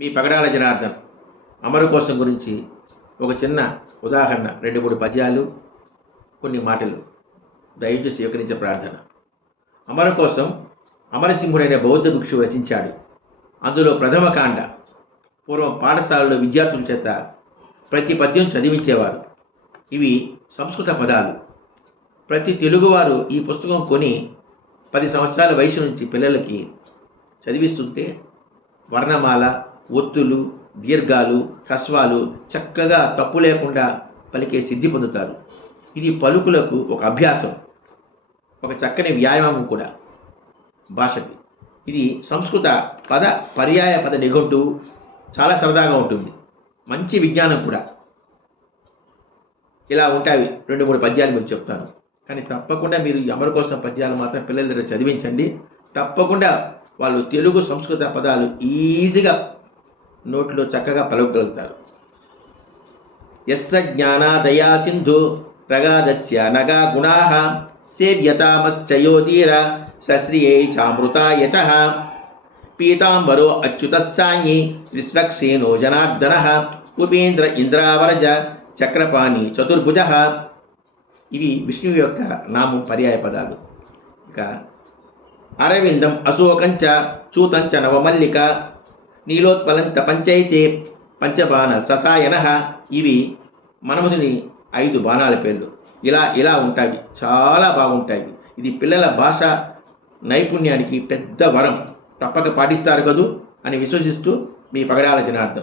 మీ పగడాల జనార్దన్ అమరు కోసం గురించి ఒక చిన్న ఉదాహరణ రెండు మూడు పద్యాలు కొన్ని మాటలు దయచేసి స్వీకరించే ప్రార్థన. అమరు కోసం అమరసింహుడైన బౌద్ధ భిక్షువు రచించాడు. అందులో ప్రథమ కాండ పూర్వం పాఠశాలలో విద్యార్థుల చేత ప్రతి పద్యం చదివించేవారు. ఇవి సంస్కృత పదాలు. ప్రతి తెలుగువారు ఈ పుస్తకం కొని పది సంవత్సరాల వయసు నుంచి పిల్లలకి చదివిస్తుంటే వర్ణమాల ఒత్తులు దీర్ఘాలు హ్రస్వాలు చక్కగా తప్పు లేకుండా పలికే సిద్ధి పొందుతారు. ఇది పలుకులకు ఒక అభ్యాసం ఒక చక్కని వ్యాయామం కూడా. భాషకి ఇది సంస్కృత పద పర్యాయ పద నిఘంటు చాలా సరదాగా ఉంటుంది. మంచి విజ్ఞానం కూడా. ఇలా ఉంటాయి రెండు మూడు పద్యాలు మీకు చెప్తాను. కానీ తప్పకుండా మీరు ఎవరి కోసం పద్యాలు మాత్రం పిల్లల దగ్గర చదివించండి. తప్పకుండా వాళ్ళు తెలుగు సంస్కృత పదాలు ఈజీగా నోట్లో చక్కగా పలుకగలుగుతారు. యస్స జ్ఞానాదయా సింధు ప్రగాదస్య నగా గుణా సేవ్యతామశ్చయోధీర సశ్రియై చామృతాయ పీతాంబరో అచ్యుతస్సాంగి విశ్వక్షేణో జనార్దన ఉపేంద్ర ఇంద్రావరజ చక్రపాణి చతుర్భుజ. ఇవి విష్ణువు యొక్క నామం పర్యాయ పదాలు. ఇక అరవిందం అశోకంచ చూతంచ నవమల్లిక నీలోత్పలం పంచైతే పంచబాణ ససాయన. ఇవి మనముదిని ఐదు బాణాల పేర్లు. ఇలా ఇలా ఉంటాయి. చాలా బాగుంటాయి. ఇది పిల్లల భాష నైపుణ్యానికి పెద్ద వరం. తప్పక పాటిస్తారు కదూ అని విశ్వసిస్తూ మీ పగడాల జనార్థం